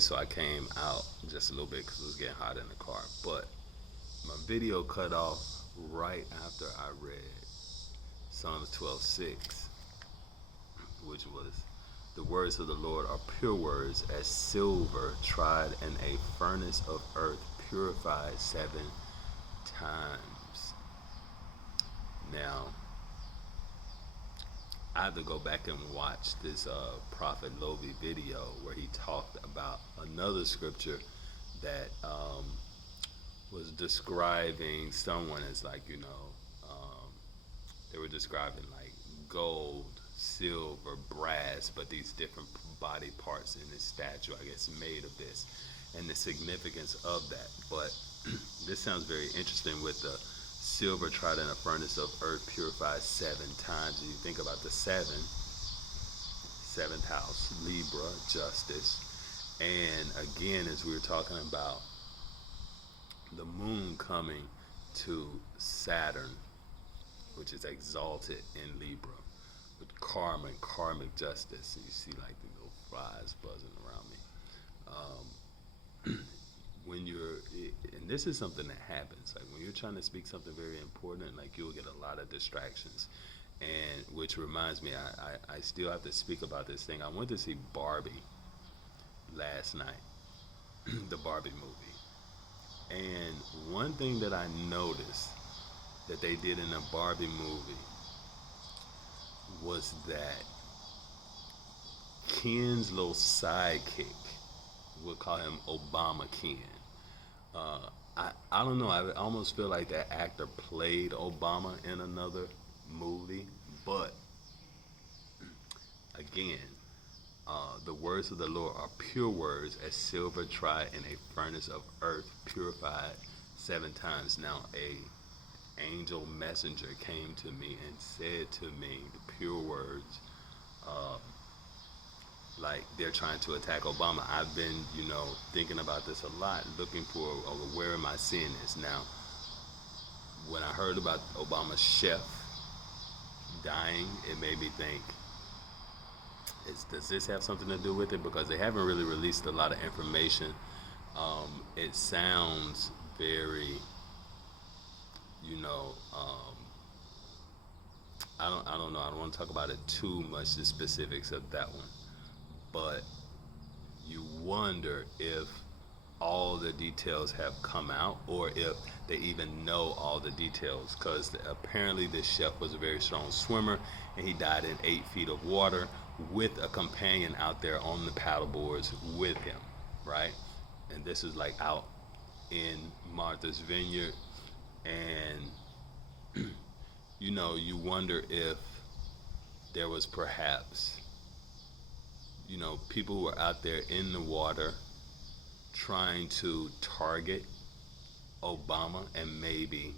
so I came out just a little bit because it was getting hot in the car. But my video cut off right after I read Psalms 12:6, which was, "The words of the Lord are pure words, as silver tried in a furnace of earth, purified 7 times." Now, I had to go back and watch this Prophet Lovi video where he talked about another scripture that was describing someone as like, they were describing like gold, silver, brass, but these different body parts in his statue, I guess, made of this, and the significance of that. But this sounds very interesting with the silver tried in a furnace of earth, purified 7 times. And you think about the seventh house, Libra, justice. And again, as we were talking about the moon coming to Saturn, which is exalted in Libra, with karmic justice. And you see like the little flies buzzing around me. When and this is something that happens, like when you're trying to speak something very important, like you'll get a lot of distractions. And which reminds me, I still have to speak about this thing. I went to see Barbie last night, the Barbie movie. And one thing that I noticed that they did in the Barbie movie was that Ken's little sidekick, we'll call him Obama Ken. I don't know, I almost feel like that actor played Obama in another movie, but again, the words of the Lord are pure words, as silver tried in a furnace of earth, purified 7 times. Now a angel messenger came to me and said to me the pure words, like they're trying to attack Obama. I've been, thinking about this a lot, looking for where am I seeing this. Now, when I heard about Obama's chef dying, it made me think, does this have something to do with it? Because they haven't really released a lot of information. It sounds very, I don't know. I don't want to talk about it too much, the specifics of that one. But you wonder if all the details have come out, or if they even know all the details, because apparently this chef was a very strong swimmer, and he died in 8 feet of water with a companion out there on the paddle boards with him, right? And this is like out in Martha's Vineyard, and you wonder if there was perhaps, people who were out there in the water trying to target Obama and maybe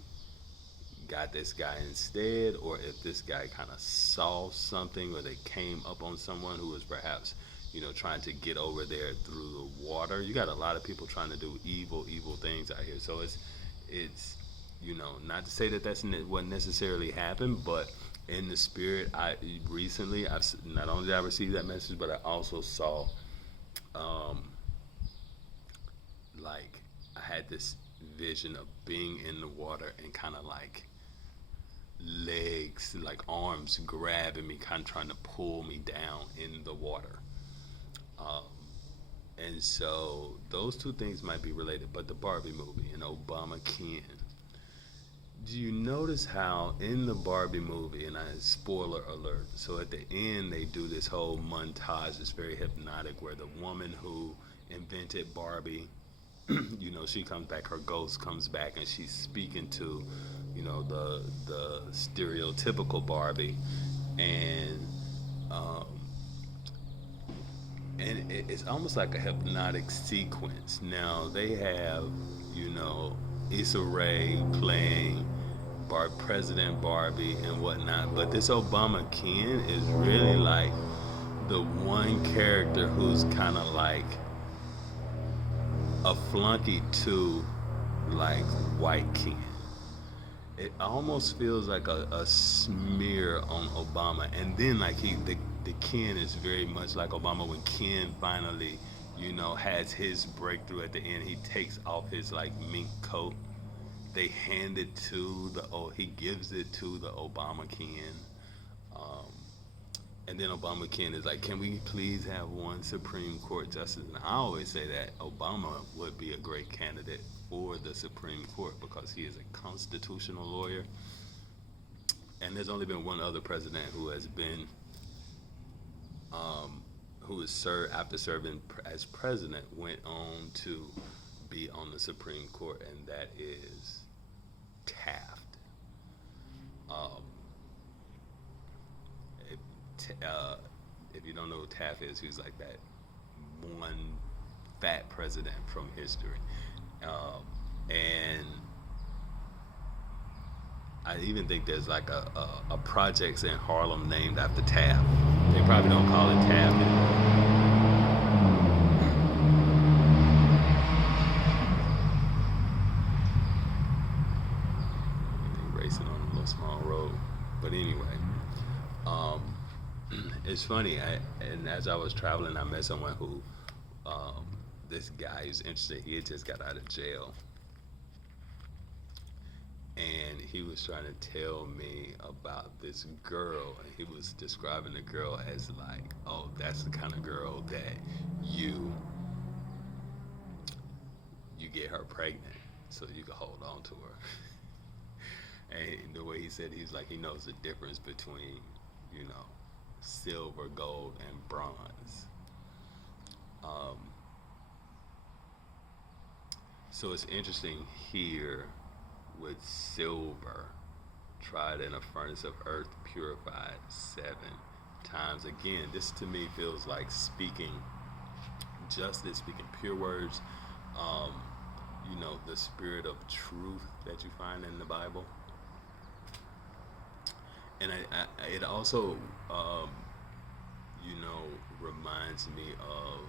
got this guy instead, or if this guy kind of saw something, or they came up on someone who was perhaps, trying to get over there through the water. You got a lot of people trying to do evil things out here. So it's not to say that that's what necessarily happened, but in the spirit, I've not only did I receive that message, but I also saw, like I had this vision of being in the water and kind of like legs, like arms grabbing me, kind of trying to pull me down in the water. And so those two things might be related. But the Barbie movie and Obama Ken, do you notice how in the Barbie movie, and spoiler alert, so at the end they do this whole montage, it's very hypnotic, where the woman who invented Barbie, she comes back, her ghost comes back, and she's speaking to, the stereotypical Barbie, and it's almost like a hypnotic sequence. Now they have, Issa Rae playing President Barbie and whatnot, but this Obama Ken is really like the one character who's kind of like a flunky to like white Ken. It almost feels like a smear on Obama, and then like the Ken is very much like Obama when Ken finally, has his breakthrough at the end. He takes off his like mink coat. They hand it to he gives it to the Obama Ken. Um, and then Obama Ken is like, can we please have one Supreme Court justice? And I always say that Obama would be a great candidate for the Supreme Court because he is a constitutional lawyer. And there's only been one other president who has been, who is served after serving as president, went on to be on the Supreme Court, and that is Taft. Um, if you don't know who Taft is, he's like that one fat president from history. And I even think there's like a projects in Harlem named after Taft. They probably don't call it Taft anymore. Racing on a little small road. But anyway, it's funny. And as I was traveling, I met someone who, this guy who's interested. He had just got out of jail. And he was trying to tell me about this girl, and he was describing the girl as like, oh, that's the kind of girl that you get her pregnant so you can hold on to her. And the way he said, he's like, he knows the difference between, silver, gold, and bronze. So it's interesting here with silver, tried in a furnace of earth, purified 7 times. Again, this to me feels like speaking justice, speaking pure words, the spirit of truth that you find in the Bible. And it also, reminds me of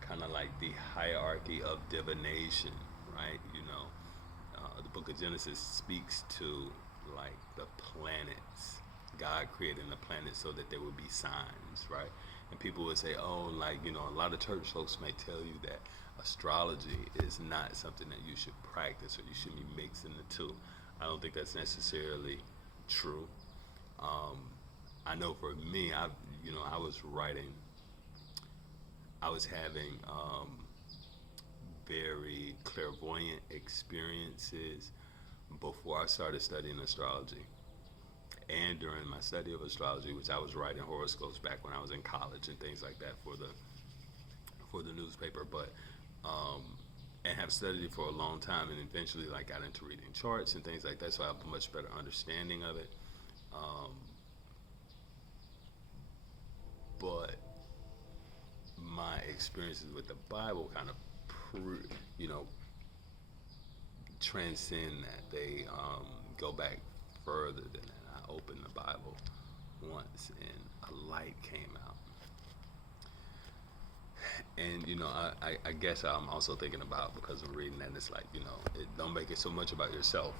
kind of like the hierarchy of divination, right? The book of Genesis speaks to like the planets, God creating the planets so that there would be signs, right? And people would say, oh, like, a lot of church folks may tell you that astrology is not something that you should practice or you shouldn't be mixing the two. I don't think that's necessarily true. I know for me, I was having very clairvoyant experiences before I started studying astrology, and during my study of astrology, which I was writing horoscopes back when I was in college and things like that for the newspaper, but and have studied it for a long time, and eventually like got into reading charts and things like that, so I have a much better understanding of it. But my experiences with the Bible kind of transcend that. They go back further than that. I opened the Bible once and a light came out. And I guess I'm also thinking about, because I'm reading that, it's like, it don't make it so much about yourself.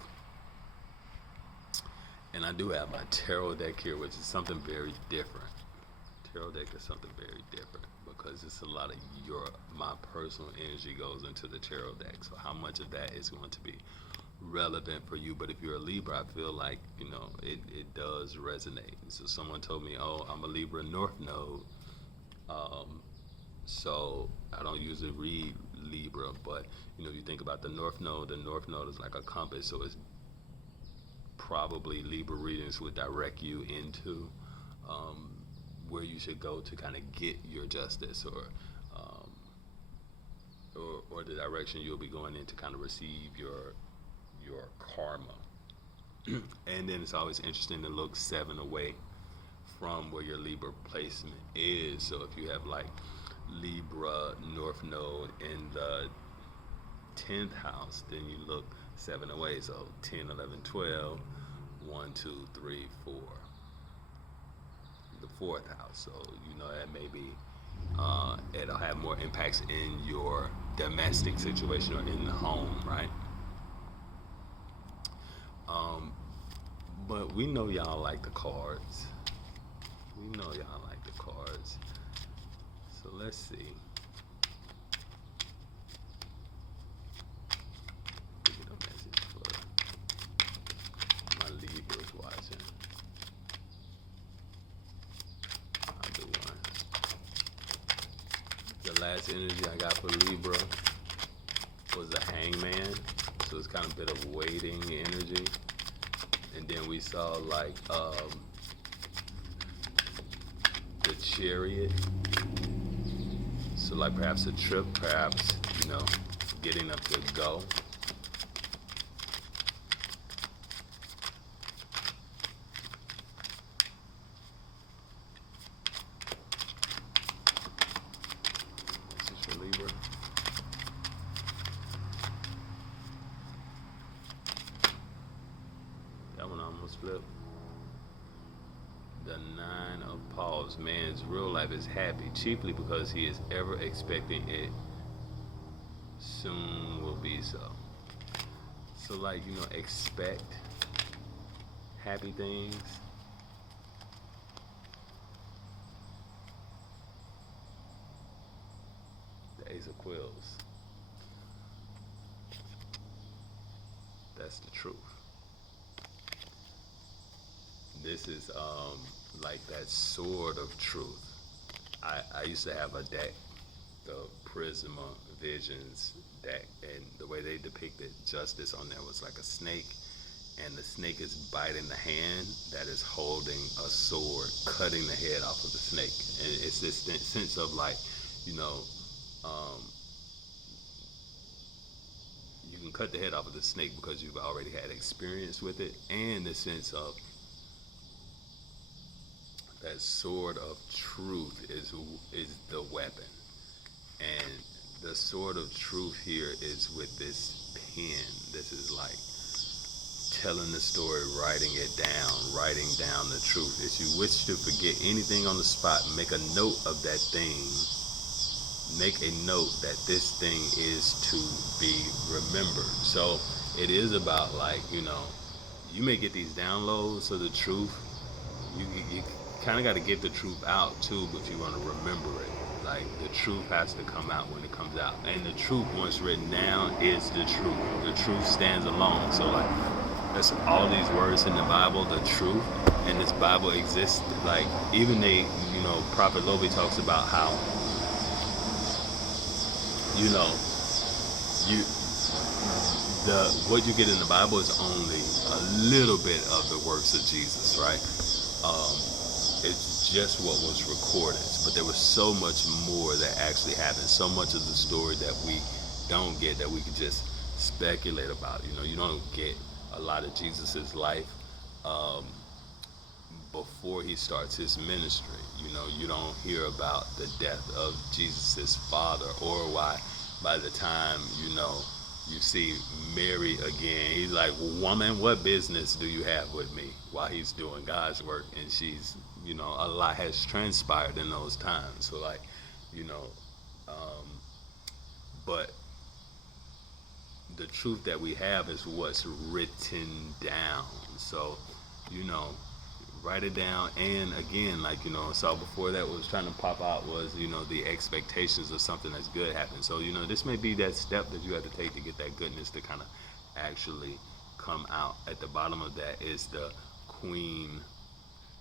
And I do have my tarot deck here, which is something very different. Tarot deck is something very different because it's a lot of my personal energy goes into the tarot deck. So how much of that is going to be relevant for you? But if you're a Libra, I feel like, it does resonate. So someone told me, oh, I'm a Libra North Node. So I don't usually read Libra, but, you think about the North Node is like a compass. So it's probably Libra readings would direct you into where you should go to kind of get your justice, or the direction you'll be going in to kind of receive your karma. And then it's always interesting to look 7 away from where your Libra placement is. So if you have like Libra North Node in the 10th house, then you look 7 away. So 10, 11, 12, 1, 2, 3, 4. The 4th house. So that may be it'll have more impacts in your domestic situation or in the home, right? But we know y'all like the cards. So let's see. The last energy I got for Libra was the Hangman. So it's kind of a bit of waiting energy. And then we saw like the Chariot. So like perhaps a trip, perhaps, getting up to go. This is for Libra. That one almost flipped. The Nine of Paws. Man's real life is happy, chiefly because he is ever expecting it soon will be so. So like, expect happy things. The Ace of Quills. That's the truth. This is like that sword of truth. I used to have a deck, the Prisma Visions deck, and the way they depicted justice on there was like a snake, and the snake is biting the hand that is holding a sword, cutting the head off of the snake. And it's this sense of like, you can cut the head off of the snake because you've already had experience with it, and the sense of that sword of truth is the weapon. And the sword of truth here is with this pen. This is like telling the story, writing it down, writing down the truth. If you wish to forget anything on the spot, make a note of that thing. Make a note that this thing is to be remembered. So it is about like, you may get these downloads of the truth. You kind of got to get the truth out too, but you want to remember it. Like the truth has to come out when it comes out, and the truth once written down is the truth. The truth stands alone. So like that's all these words in the Bible, the truth, and this Bible exists. Like even Prophet Lobi talks about how what you get in the Bible is only a little bit of the works of Jesus, right? It's just what was recorded, but there was so much more that actually happened, so much of the story that we don't get, that we could just speculate about. You don't get a lot of Jesus's life before he starts his ministry. You don't hear about the death of Jesus's father, or why by the time you see Mary again, he's like, woman, what business do you have with me? While he's doing God's work, and she's, a lot has transpired in those times. So like, but the truth that we have is what's written down. So, write it down. And again, like, so before that was trying to pop out was, the expectations of something that's good happening. So, this may be that step that you have to take to get that goodness to kind of actually come out. At the bottom of that is the Queen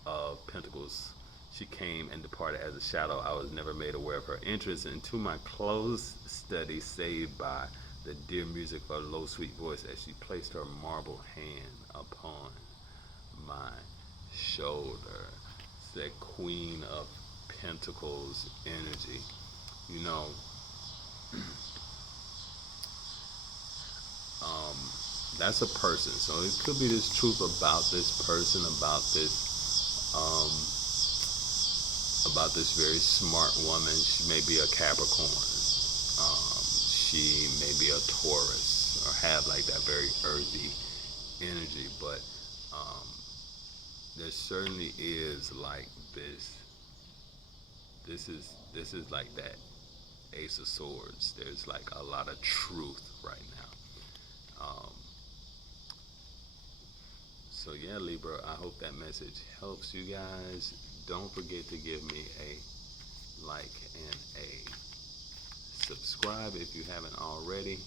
of Pentacles. She came and departed as a shadow. I was never made aware of her entrance into my close study, saved by the dear music of her low, sweet voice as she placed her marble hand upon my shoulder. It's that Queen of Pentacles energy. That's a person. So it could be this truth about this person, about this very smart woman. She may be a Capricorn. She may be a Taurus, or have like that very earthy energy. But there certainly is like this. This is like that Ace of Swords. There's like a lot of truth right now. So yeah, Libra, I hope that message helps you guys. Don't forget to give me a like and a subscribe if you haven't already.